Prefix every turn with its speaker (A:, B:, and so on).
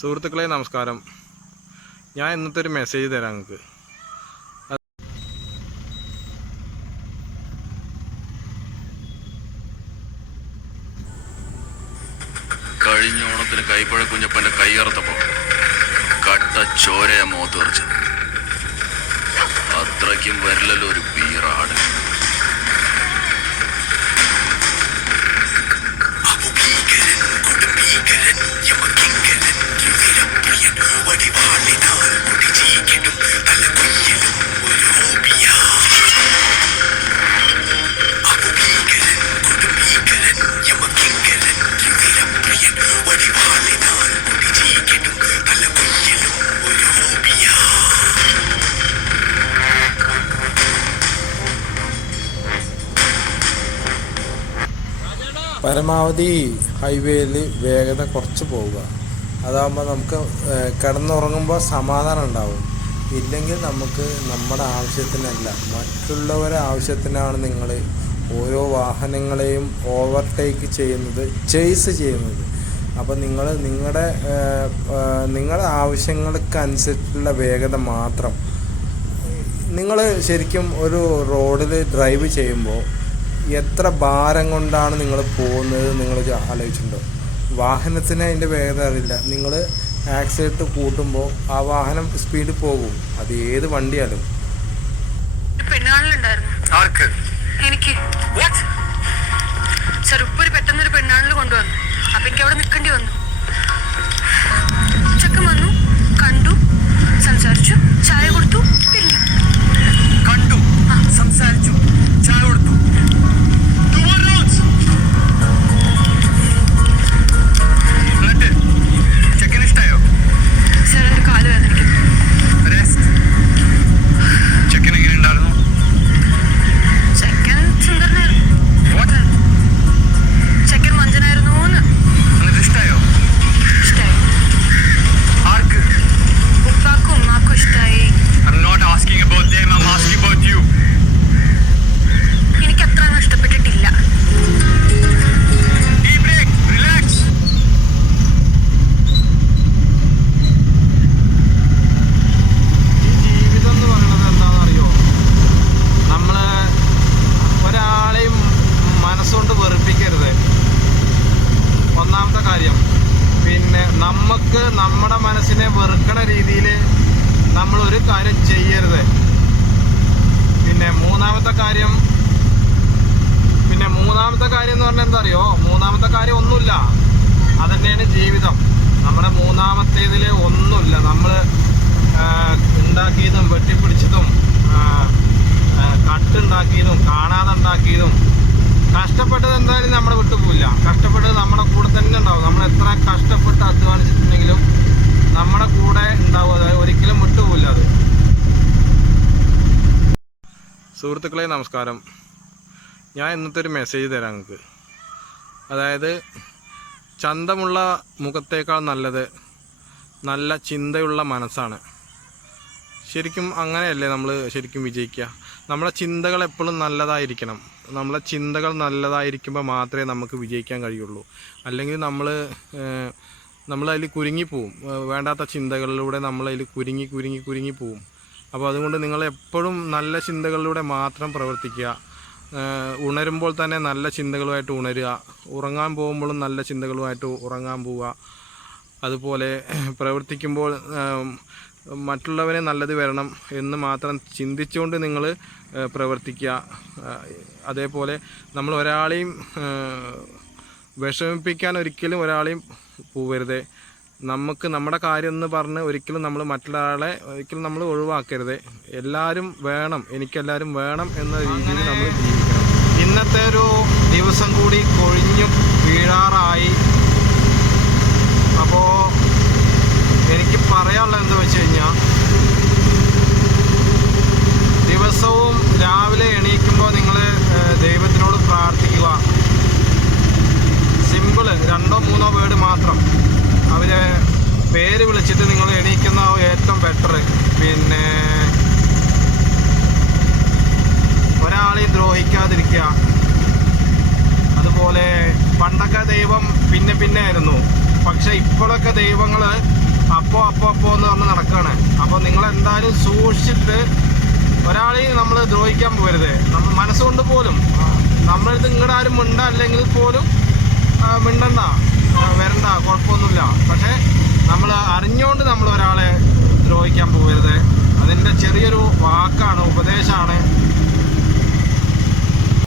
A: സുഹൃത്തുക്കളെ നമസ്കാരം. ഞാൻ ഇന്നത്തെ ഒരു മെസ്സേജ് തരാം നിങ്ങൾക്ക്.
B: കഴിഞ്ഞ ഓണത്തിന് കൈപ്പഴ കുഞ്ഞപ്പന്റെ കൈയറുത്തപ്പോ കട്ട ചോരയ മുഖത്ത് തെറിച്ചത് അത്രയ്ക്കും വരില്ലല്ലോ ഒരു ബീറാട്
C: പരമാവധി ഹൈവേയിൽ വേഗത കുറച്ച് പോവുക. അതാകുമ്പോൾ നമുക്ക് കിടന്നുറങ്ങുമ്പോൾ സമാധാനം ഉണ്ടാവും. ഇല്ലെങ്കിൽ നമുക്ക് നമ്മുടെ ആവശ്യത്തിനല്ല മറ്റുള്ളവരെ ആവശ്യത്തിനാണ് നിങ്ങൾ ഓരോ വാഹനങ്ങളെയും ഓവർടേക്ക് ചെയ്യുന്നത് ചേസ് ചെയ്യുന്നത്. അപ്പോൾ നിങ്ങൾ നിങ്ങളുടെ നിങ്ങളുടെ ആവശ്യങ്ങൾക്കനുസരിച്ചുള്ള വേഗത മാത്രം. നിങ്ങൾ ശരിക്കും ഒരു റോഡിൽ ഡ്രൈവ് ചെയ്യുമ്പോൾ എത്ര ഭാരം കൊണ്ടാണ് നിങ്ങൾ പോകുന്നത് നിങ്ങൾ ആലോചിച്ചിട്ടുണ്ടോ? വാഹനത്തിന് അതിന്റെ വേഗത അറിയില്ല. നിങ്ങൾ ആക്സിഡന്റ് കൂട്ടുമ്പോൾ ആ വാഹനം സ്പീഡിൽ പോകും. അത് ഏത് വണ്ടിയാലും.
D: ഒരു പെണ്ണാളിലുണ്ടായിരുന്നു.
B: ആർക്ക്?
D: എനിക്ക്. ചെറുപ്പൊരു പെട്ടെന്നൊരു പെണ്ണാളിൽ കൊണ്ടുവന്നു. അപ്പൊ എനിക്ക് അവിടെ നിൽക്കേണ്ടി വന്നു. ചെക്കൻ വന്നു കണ്ടു സംസാരിച്ചു ചായ കൊടുത്തു.
A: നമുക്ക് നമ്മുടെ മനസ്സിനെ വെറുക്കണ രീതിയിൽ നമ്മൾ ഒരു കാര്യം ചെയ്യരുത്. പിന്നെ മൂന്നാമത്തെ കാര്യം പിന്നെ മൂന്നാമത്തെ കാര്യം എന്ന് പറഞ്ഞാൽ എന്താ അറിയോ മൂന്നാമത്തെ കാര്യം ഒന്നുമില്ല. തന്നെയാണ് ജീവിതം. നമ്മുടെ മൂന്നാമത്തേതിൽ ഒന്നുമില്ല. നമ്മൾ ഉണ്ടാക്കിയതും വെട്ടിപ്പിടിച്ചതും കട്ടുണ്ടാക്കിയതും കാണാതെ ഉണ്ടാക്കിയതും കഷ്ടപ്പെട്ടത് എന്തായാലും നമ്മളെ വിട്ടുപോയില്ല കഷ്ടപ്പെട്ടത് നമ്മുടെ കൂടെ തന്നെ ഉണ്ടാവും നമ്മൾ എത്ര കഷ്ടപ്പെട്ട് അധ്വാനിച്ചിട്ടുണ്ടെങ്കിലും നമ്മുടെ കൂടെ ഉണ്ടാവും അത് ഒരിക്കലും വിട്ടുപോയില്ല അത് സുഹൃത്തുക്കളെ നമസ്കാരം. ഞാൻ ഇന്നത്തെ ഒരു മെസ്സേജ് തരാം നിങ്ങൾക്ക്. അതായത് ചന്തമുള്ള മുഖത്തേക്കാൾ നല്ലത് നല്ല ചിന്തയുള്ള മനസ്സാണ്. ശരിക്കും അങ്ങനെയല്ലേ നമ്മൾ ശരിക്കും വിജയിക്കുക? നമ്മളെ ചിന്തകൾ എപ്പോഴും നല്ലതായിരിക്കണം. നമ്മളെ ചിന്തകൾ നല്ലതായിരിക്കുമ്പോൾ മാത്രമേ നമുക്ക് വിജയിക്കാൻ കഴിയുള്ളൂ. അല്ലെങ്കിൽ നമ്മൾ നമ്മളതിൽ കുരുങ്ങിപ്പോവും വേണ്ടാത്ത ചിന്തകളിലൂടെ നമ്മളതിൽ കുരുങ്ങി കുരുങ്ങി കുരുങ്ങി പോവും. അപ്പോൾ അതുകൊണ്ട് നിങ്ങൾ എപ്പോഴും നല്ല ചിന്തകളിലൂടെ മാത്രം പ്രവർത്തിക്കുക. ഉണരുമ്പോൾ തന്നെ നല്ല ചിന്തകളുമായിട്ട് ഉണരുക. ഉറങ്ങാൻ പോകുമ്പോഴും നല്ല ചിന്തകളുമായിട്ട് ഉറങ്ങാൻ പോവുക. അതുപോലെ പ്രവർത്തിക്കുമ്പോൾ മറ്റുള്ളവന് നല്ലത് വരണം എന്ന് മാത്രം ചിന്തിച്ചുകൊണ്ട് നിങ്ങൾ പ്രവർത്തിക്കുക. അതേപോലെ നമ്മൾ ഒരാളെയും വിഷമിപ്പിക്കാൻ ഒരിക്കലും ഒരാളെയും പോവരുത്. നമുക്ക് നമ്മുടെ കാര്യം എന്ന് പറഞ്ഞ് ഒരിക്കലും നമ്മൾ മറ്റൊരാളെ ഒരിക്കലും നമ്മൾ ഒഴിവാക്കരുത്. എല്ലാവരും വേണം എനിക്കെല്ലാവരും വേണം എന്ന രീതിയിൽ നമ്മൾ ജീവിക്കണം. ഇന്നത്തെ ഒരു ദിവസം കൂടി കൊഴിഞ്ഞു വീഴാറായി. അപ്പോൾ എനിക്ക് പറയാനുള്ളത് എന്താ വെച്ച് കഴിഞ്ഞാൽ പേര് വിളിച്ചിട്ട് നിങ്ങൾ എണീക്കുന്ന ഏറ്റവും ബെറ്റർ പിന്നെ ഒരാളെയും ദ്രോഹിക്കാതിരിക്കുക. അതുപോലെ പണ്ടൊക്കെ ദൈവം പിന്നെ പിന്നെ ആയിരുന്നു. പക്ഷെ ഇപ്പോഴൊക്കെ ദൈവങ്ങൾ അപ്പോ അപ്പോ അപ്പോ എന്ന് പറഞ്ഞ് നടക്കുകയാണ് അപ്പോൾ നിങ്ങൾ എന്തായാലും സൂക്ഷിച്ചിട്ട് ഒരാളെയും നമ്മൾ ദ്രോഹിക്കാൻ പോകരുത്. നമ്മൾ മനസ്സുകൊണ്ട് പോലും. നമ്മളിത് നിങ്ങളുടെ ആരും മിണ്ട അല്ലെങ്കിൽ പോലും മിണ്ടണ്ട വരണ്ട കുഴപ്പമൊന്നുമില്ല പക്ഷേ നമ്മൾ അറിഞ്ഞുകൊണ്ട് നമ്മൾ പോകരുത് വാക്കാണ് ഉപദേശമാണ്.